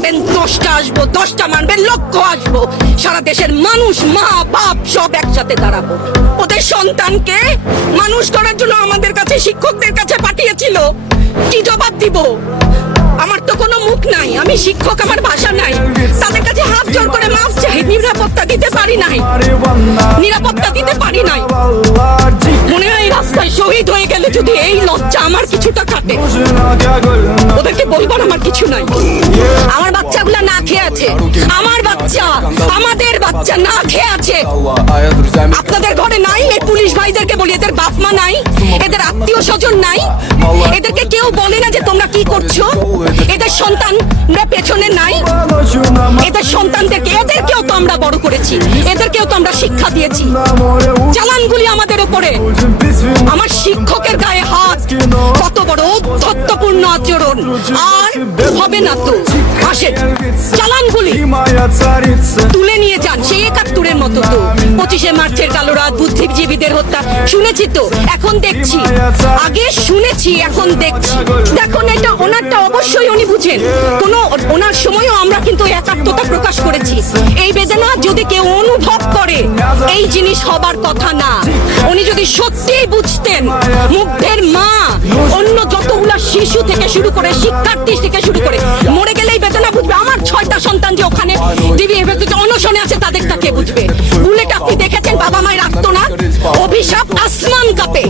মারবেন, দশটা আসব, দশটা মারবেন, লক্ষ আসব। সারা দেশের মানুষ, মা, বাপ সব একসাথে দাঁড়াবো। ওদের সন্তানকে মানুষ করার জন্য আমাদের কাছে, শিক্ষকদের কাছে পাঠিয়েছিল। কি জবাব দিব? আমার তো কোনো মুখ নাই, আমি শিক্ষক, আমার ভাষা নাই। তাদের কাছে হাত জোর করে মাফ চাই, নিরাপত্তা দিতে পারি নাই। নিরাপত্তা দিতে পারি নাই। মনে হয় রাস্তায় শহীদ হয়ে গেলে যদি এই লজ্জা আমার কিছুটা কাটে। ওদেরকে বলবার আমার কিছু নাই। আমার বাচ্চাগুলো না খেয়ে আছে। আমার বাচ্চা, আমাদের বাচ্চা না খেয়ে আছে। আপনাদের ঘরে নাই, এই পুলিশ ভাইদেরকে বলি, এদের বাপ মা নাই, এদের আত্মীয় স্বজন নাই। এদেরকে কেউ বলে না যে তোমরা কি করছ। এদের সন্তানরা পেছনে নাই। এদের সন্তানদেরকে, এদেরকে আমরা বড় করেছি। এদেরকেও তো আমরা শিক্ষা দিয়েছি। চালানগুলি আমাদের উপরে। আমার শিক্ষকের গায়ে হাত। কত বড় অধ্যত্বপূর্ণ আচরণ। আর হবে না তো। আসেন চালানগুলি তুলে নিয়ে যান। সেই পঁচিশে মার্চের কালো রাত, বুদ্ধিজীবীদের হত্যা। শুনেছি তো, এখন দেখছি। আগে শুনেছি, এখন দেখছি। দেখুন এটা ওনারটা অবশ্যই উনি বুঝেন। কোন ওনার সময়ও আমরা কিন্তু একাত্মতা প্রকাশ করেছি। এই বেদনা যদি কেউ অনুভব করে, এই জিনিস হবার কথা না। উনি যদি সত্যিই বুঝতেন, মুগ্ধের মা অন্য যতগুলা শিশু থেকে শুরু করে, শিক্ষার্থী থেকে শুরু করে ছয়টা সন্তান যে ওখানে টিভি অনশনে আছে, তাদেরটা কে বুঝবে? বুলেট আপনি দেখেছেন? বাবা মায়ের আত্মনাদ অভিশাপ আসমান কাপে।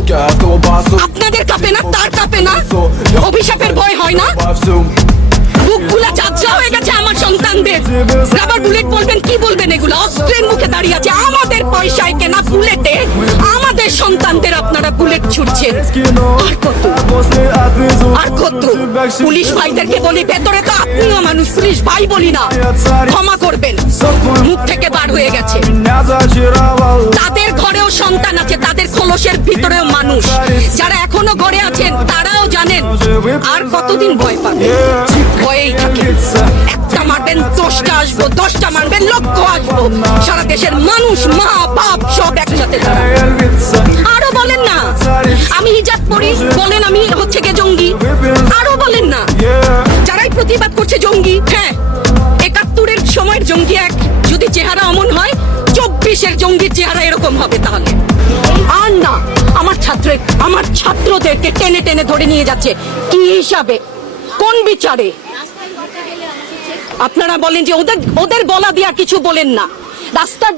আপনাদের কাপে না, তার কাপে না? অভিশাপের ভয় হয় না? বুকগুলা চাচা হয়ে গেছে আমার সন্তানদের। রাবার বুলেট বলবেন, কি বলবেন এগুলো? অস্ত্রের মুখে দাঁড়িয়ে আছে। আমাদের পয়সায় কেনা বুলেটে আমাদের সন্তানদের বুলেট ছুটছেন আর কত? আর কত? পুলিশ ভাইদেরকে বলি, ভেতরে তো আপনিও মানুষ, পুলিশ ভাই বলি না। ক্ষমা করবেন। মুখ থেকে বার হয়ে গেছে। তাদের ঘরেও সন্তান আছে, তাদের খোলসের ভিতরেও মানুষ। যারা এখনও ঘরে আছেন, তারাও জানেন। আর কতদিন ভয় পাবে? ভয়েই থাকে। একটা মারবেন দশটা আসব, দশটা মারবেন লক্ষ আসব। সারা দেশের মানুষ, মা, বাপ সব একসাথে। আরও বলেন না আমি হিজাব পরি, বলেন আমি হচ্ছে গে জঙ্গি? আরও বলেন না। যারাই প্রতিবাদ করছে জঙ্গি হ্যাঁ একাত্তরের সময়ের জঙ্গি এক, যদি চেহারা অমন হয়, চব্বিশের জঙ্গির চেহারা এরকম হবে তাহলে। আর না, আমার ছাত্র, আমার ছাত্রদেরকে টেনে টেনে ধরে নিয়ে যাচ্ছে। কি হিসাবে? কোন বিচারে? আপনারা বলেন যে ওদের ওদের বলা দিয়া কিছু বলেন না। রাস্তার